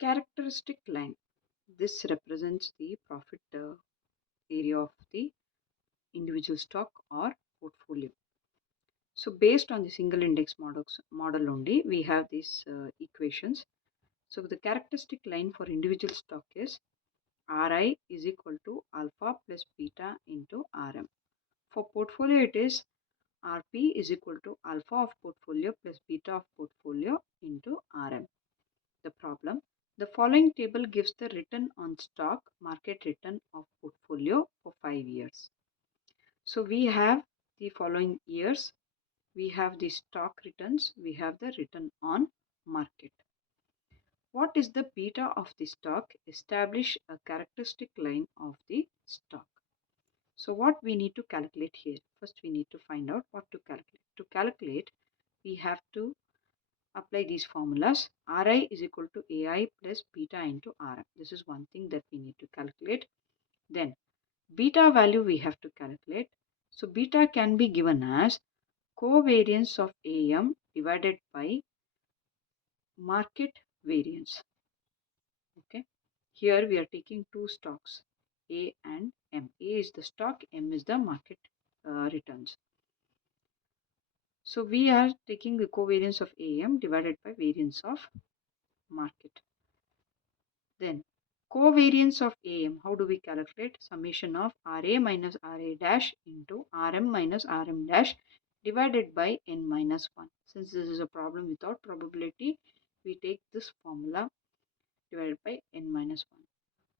Characteristic line. This represents the profit area of the individual stock or portfolio. So based on the single index model only, we have these equations. So the characteristic line for individual stock is Ri is equal to alpha plus beta into Rm. For portfolio, it is Rp is equal to alpha of portfolio plus beta of portfolio into Rm. The problem. The following table gives the return on stock market return of portfolio for 5 years. So we have the following years. We have the stock returns. We have the return on market. What is the beta of the stock? Establish a characteristic line of the stock. So what we need to calculate here? First we need to find out what to calculate. To calculate, we have to apply these formulas. Ri is equal to Ai plus beta into Rm. This is one thing that we need to calculate. Then beta value we have to calculate. So beta can be given as covariance of Am divided by market variance. Okay. Here we are taking two stocks, A and M. A is the stock, M is the market returns. So we are taking the covariance of AM divided by variance of market. Then covariance of AM, how do we calculate? Summation of RA minus RA dash into RM minus RM dash divided by N minus 1. Since this is a problem without probability, we take this formula divided by N minus 1.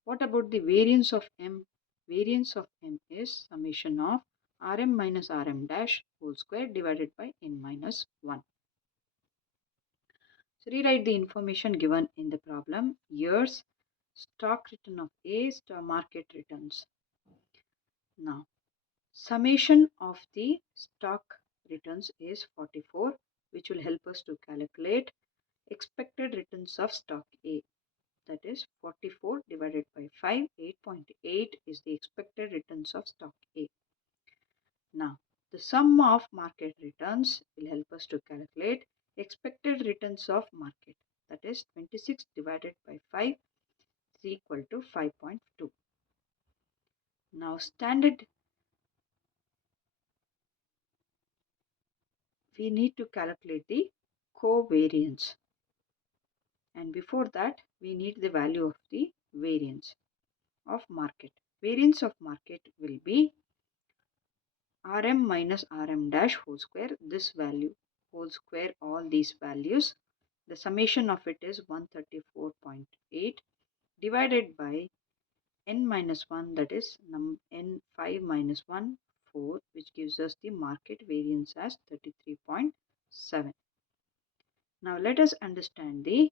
What about the variance of M? Variance of M is summation of Rm minus Rm dash whole square divided by N minus 1. So rewrite the information given in the problem. Years, stock return of A, market returns. Now, summation of the stock returns is 44, which will help us to calculate expected returns of stock A. That is 44 divided by 5, 8.8 is the expected returns of stock A. Now, the sum of market returns will help us to calculate expected returns of market. That is 26 divided by 5 is equal to 5.2. Now, standard, we need to calculate the covariance. And before that, we need the value of the variance of market. Variance of market will be Rm minus Rm dash whole square, this value whole square, all these values. The summation of it is 134.8 divided by n minus 1, that is n 5 minus 1, 4, which gives us the market variance as 33.7. Now let us understand the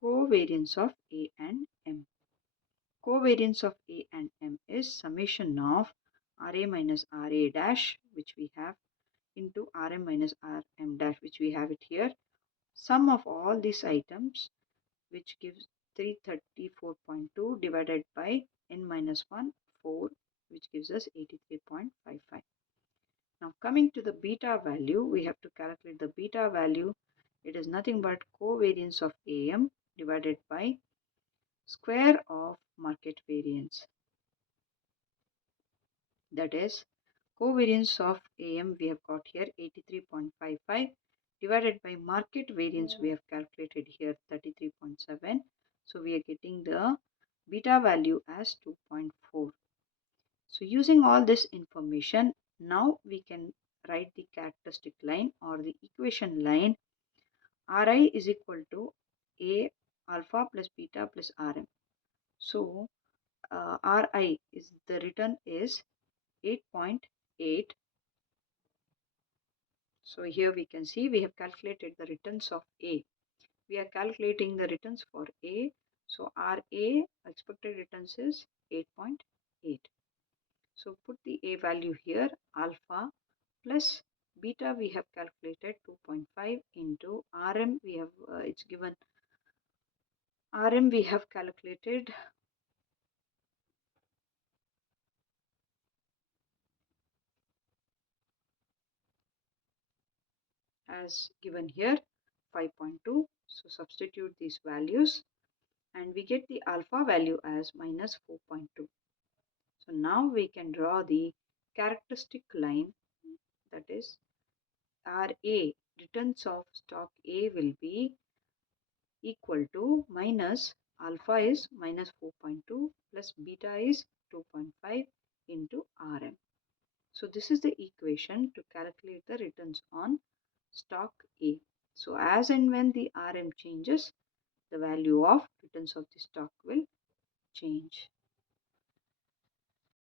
covariance of A and M. Covariance of A and M is summation of Ra minus Ra dash, which we have, into Rm minus Rm dash, which we have it here. Sum of all these items, which gives 334.2 divided by n minus 1, 4, which gives us 83.55. Now coming to the beta value, we have to calculate the beta value. It is nothing but covariance of Am divided by square of market variance. That is covariance of AM we have got here 83.55 divided by market variance we have calculated here 33.7. So we are getting the beta value as 2.4. So using all this information, now we can write the characteristic line or the equation line. Ri is equal to A alpha plus beta plus Rm. So Ri is the return is 8.8. So here we can see we have calculated the returns of A. We are calculating the returns for A. So RA expected returns is 8.8. So put the A value here, alpha plus beta we have calculated 2.5 into RM we have it's given RM we have calculated as given here 5.2. So substitute these values and we get the alpha value as minus 4.2. So now we can draw the characteristic line, that is RA, returns of stock A will be equal to minus alpha is minus 4.2 plus beta is 2.5 into RM. So this is the equation to calculate the returns on stock A. So as and when the RM changes, the value of returns of the stock will change.